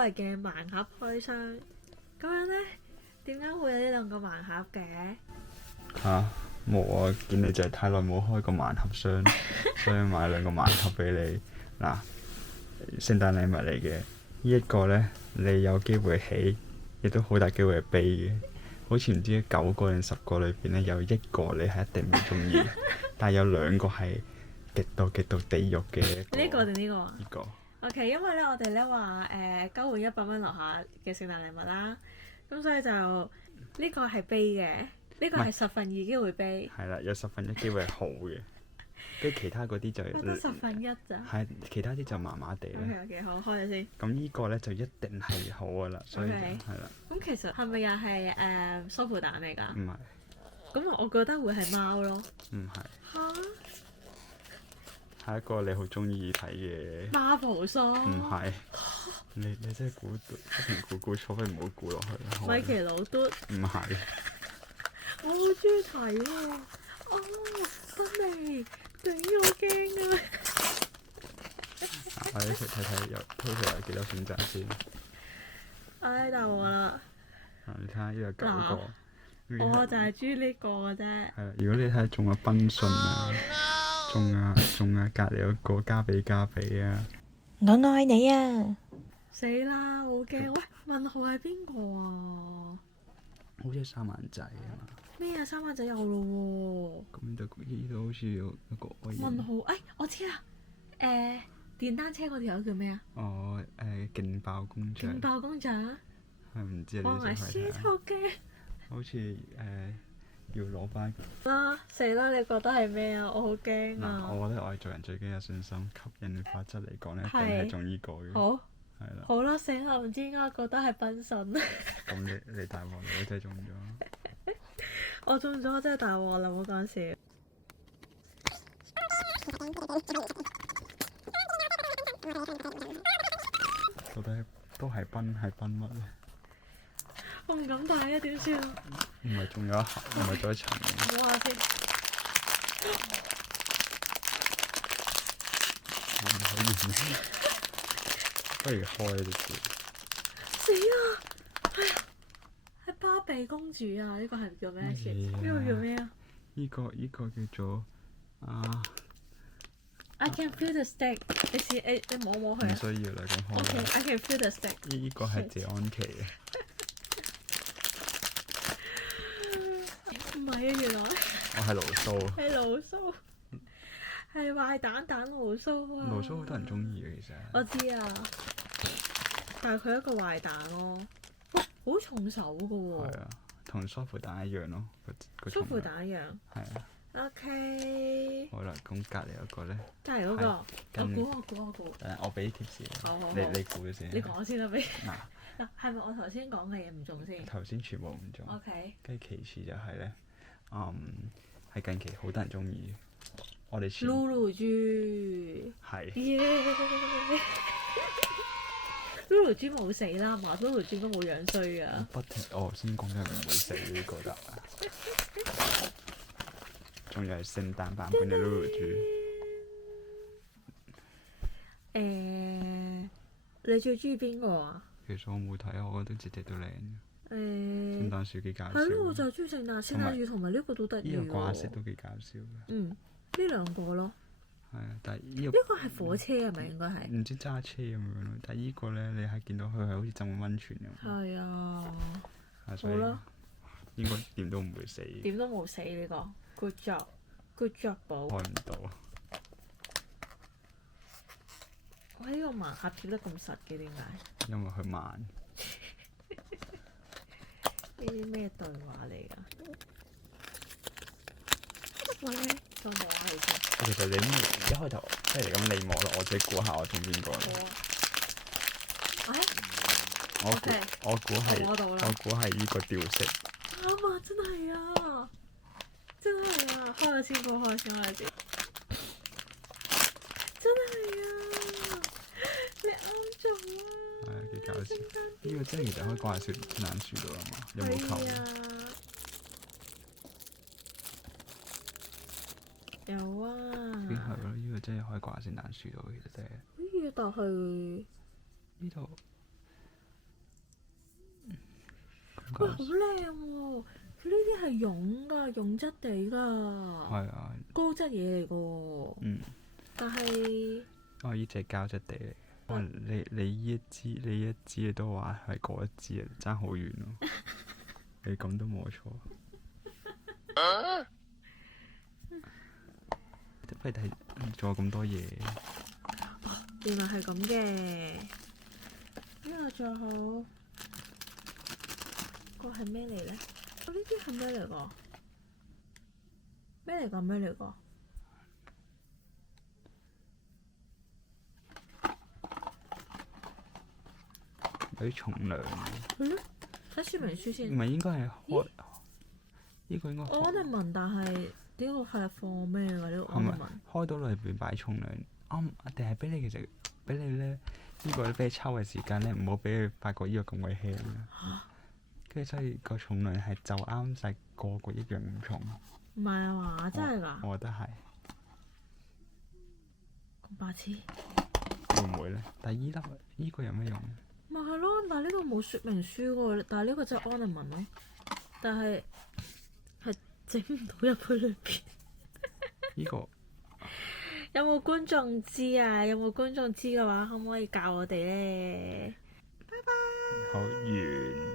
謂嘅盲盒開箱。咁樣呢，點解會有呢兩個盲盒嘅？嚇冇啊！見你就係太耐冇開過盲盒箱，所以買兩個盲盒俾你。嗱，聖誕禮物嚟嘅，呢一個呢，你有機會起，亦都好大機會係悲嘅。好似唔知9個定10個裏邊呢，有1個你係一定唔中意，但係有2個係極度地獄嘅一個。呢個定呢個啊？呢個。OK，因為咧我哋咧話交換100蚊樓下嘅聖誕禮物啦，咁所以就呢個係悲嘅，呢個係2/10機會悲。係啦，有1/10機會係好嘅，跟住其他嗰啲就得1/10咋？係其他啲就麻麻地啦。OK，好，開咗先。咁呢個咧就一定係好噶啦，所以就係啦。咁其實係咪又係梳乎蛋嚟㗎？唔係。咁我覺得會係貓咯。唔係。嚇！係一個你好中意睇嘅。孖寶梳。唔係。你真係估錯，不如唔好估落去啦。米奇老嘟。唔係。我好中意睇喎。哦，分明，頂我驚啊！我一齊睇有 total 有幾多選擇先。唉，大鑊啦！你睇下呢個9個。我就係中意呢個嘅啫。係啦，如果你睇下中咗賓信啊，中啊隔離嗰個加比啊。我愛你啊！死啦！好驚！喂，問號係邊個啊？好似係三萬仔啊嘛。咩啊？三萬仔有咯喎！咁就呢度好似有一個問號，我知啦。電單車嗰條友叫咩啊？哦，勁爆公仔。勁爆公仔。係唔知我係你想獅頭嘅。好似要攞翻。死啦！你覺得係咩啊？我好驚啊！我覺得我係做人最緊有信心，吸引力法則嚟講咧，一定係中呢個嘅。好。係啦。好啦，死啦！唔知點解我覺得係賓信。咁你大鑊，你真係中咗。我中咗，真係大鑊啦！唔好講笑。到底都係賓乜咧？我唔敢睇啊！點算啊？唔係仲有一盒，唔係仲有一層嘅。摸下先。不如開呢啲。死啊！係芭比公主啊！呢個係叫咩詞？呢個叫咩啊？呢個叫做I can feel the stick。你摸佢啊？唔需要啦，咁開。I can feel the stick。呢個係謝安琪嘅。唔係啊，原來。我係盧蘇。係盧蘇。係壞蛋盧蘇啊！盧蘇好多人中意嘅其實。我知啊，但係佢係一個壞蛋咯。哇，好重手㗎喎。係啊，同梳乎蛋一樣咯。梳乎蛋一樣。係啊。OK。好啦，咁隔離嗰個咧？隔離嗰個，我估。我俾啲貼士。好。你估咗先。你講先啦，俾。嗱，係咪我頭先講嘅嘢唔中先？頭先全部唔中。OK。跟住其次就係咧，係近期好多人中意嘅。我哋露露豬。係。露露豬冇死啦嘛，露露豬都冇樣衰噶。不停，我先講緊唔會死呢個得啊。仲有係聖誕版本嘅露露豬。你最中意邊個啊？其實我冇睇啊，我覺得隻隻都靚。聖誕樹幾搞笑。係咯，我就係中意聖誕樹同埋呢個都得意喎。呢個掛飾都幾搞笑嘅。呢兩個咯。係啊，但係呢個係火車係咪應該係？唔知揸車咁樣咯，但係呢個咧，你係見到佢係好似浸緊溫泉咁。係啊。好啦。應該點都唔會死。點都冇死呢個 ，good job，good job 寶。開唔到。哇！呢個盲盒貼得咁實嘅點解？因為佢慢。呢啲咩對話嚟㗎？喂，再摸下先。其實你一開頭即係咁，你摸啦，我自己估下我中邊個啦。我估係呢個吊飾。啱啊！真係啊！真係啊！開咗先，真係啊！你啱咗啊！係啊，幾搞笑！呢個真係其實可以掛喺聖誕樹度啊嘛，有冇球？有啊。邊係咯？呢個真係可以掛喺聖誕樹度，其實真係。但係呢度喂，好靚喎！佢呢啲係絨㗎，絨質地㗎，係啊，高質嘢嚟㗎喎。嗯。但係哦，呢隻膠質地嚟嘅。哇！你呢一支你都話係嗰一支啊，爭好遠咯。你咁都冇錯。不如睇，仲有咁多嘢。原來係咁嘅。呢個仲好，個係咩嚟咧？呢啲係咩嚟㗎？咩嚟㗎？咩嚟㗎？有啲重量。係咯，睇說明書先。唔係應該係開？呢個應該開。ornament，但係呢個係放咩㗎？呢個係咪 ornament 開到裏邊擺重量？定係俾你其實俾你咧？呢個俾你抽嘅時間咧，唔好俾佢發覺呢個咁鬼輕啊！跟住所以個重量係就啱晒個一樣咁重。唔係啊嘛，真係㗎？我覺得係。咁白痴。會唔會咧？但係依個有咩用？咪係咯，但係呢個冇說明書喎，但係呢個真係 ornament 咯，但係係整唔到入去裏邊。呢個有冇觀眾知啊？有冇觀眾知嘅話，可唔可以教我哋咧？拜拜。好完。